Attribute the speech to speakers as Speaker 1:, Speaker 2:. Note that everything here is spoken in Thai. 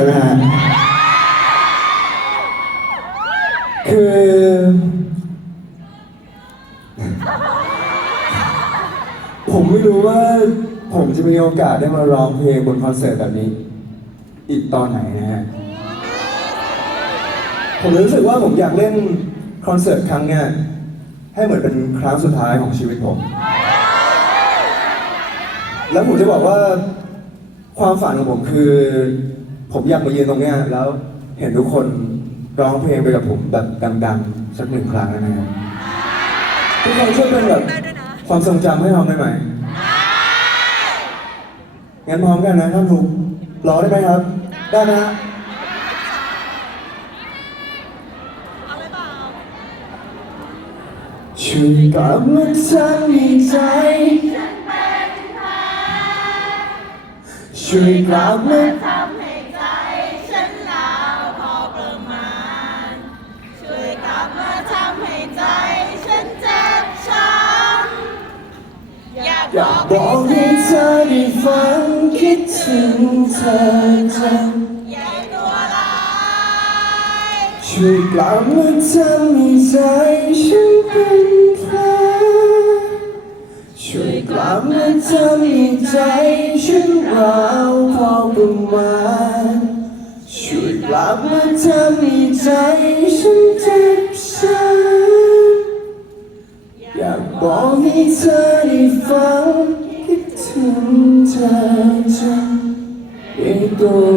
Speaker 1: ได้ไหมฮะ คือ ผมไม่รู้ว่า ผมจะมีโอกาสได้มาร้องเพลงบนคอนเสิร์ตแบบนี้ อีกตอนไหนนะฮะ ผมรู้สึกว่าผมอยากเล่นคอนเสิร์ตครั้งเนี้ยให้เหมือนเป็นครั้งสุดท้ายของชีวิตผม แล้วผมจะบอกว่าความฝันของผมคือ ผมอยากมายืนตรงเนี้ยแล้วเห็นทุกคนร้องเพลงไปกับผมแบบดังๆสักหนึ่งครั้งได้ไหมครับทุกคนช่วยเป็นแบบความทรงจำให้เราได้ไหมงั้นพร้อมกันนะท่านทุกรอได้ไหมครับ ได้นะฮะช่วยกลับมาทำให้ใจ ช่วยกลับมา
Speaker 2: อยาก
Speaker 1: บอกให้เธอได้ฟังคิดถึงเธอจัง
Speaker 2: ใหญ่ตัวลาย
Speaker 1: ช่วยกลับมาทำให้ใจฉันเป็นแผลช่วยกลับมาทำให้ใจฉันร้าวพอประมาณช่วยกลับมาทำให้ใจฉันเจ็บ เธอได้ฟังคิดถึงเธอจังในตัว